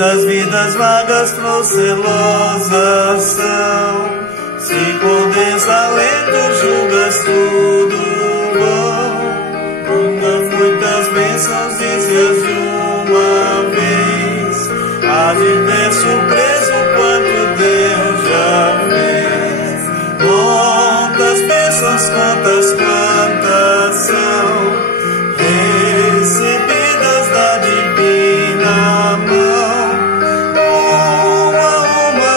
das vidas vagas procelosas são, se com desalento julgas tudo vão, muitas bênçãos dizias de uma vez, há de ter surpreso quanto Deus já fez. Quantas bênçãos, quantas são recebidas da divina mão. Uma,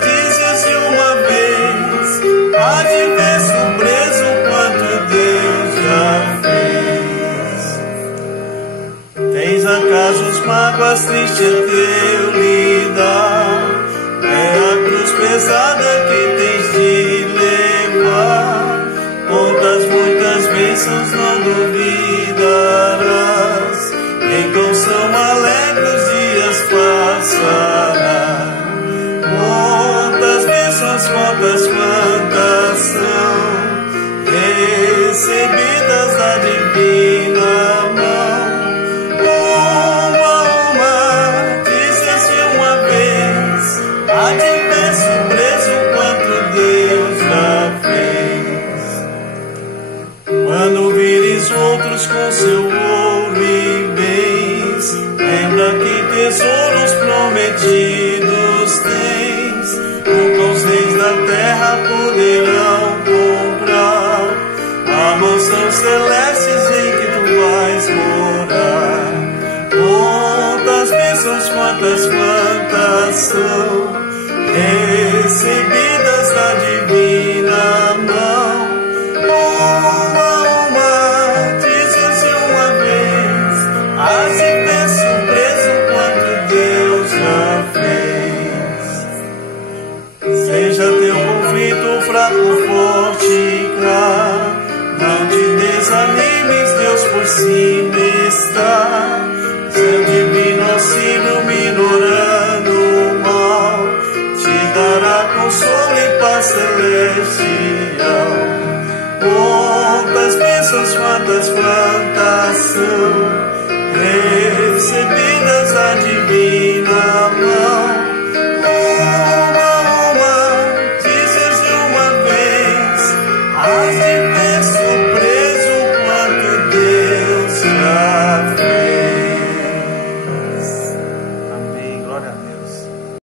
dizes de uma vez, há de ver surpreso quanto Deus já fez. Tens acaso os mágoas, triste é teu lidar, é a cruz pesada que tens de levar. Quantas muitas bênçãos não duvidarás, então são alegres os dias passará. Quantas bênçãos, quantas são recebidas da divina mão. Uma, dizes de uma vez, há de ver surpreso quanto Deus já fez. Quando vires outros com seu ouro e bens, lembra que tesouros prometidos tens, nunca os reis da terra poderão comprar a mansão celestes em que tu vais morar. Quantas bênçãos, quantas são recebidas da divina mão. Uma, dizes de uma vez, hás de ver surpreso quanto Deus já fez. Seja teu conflito fraco, forte e claro, não te desanimes, Deus por cima está. Seu divino auxílio minorando o mal, te dará consolo e paz celeste.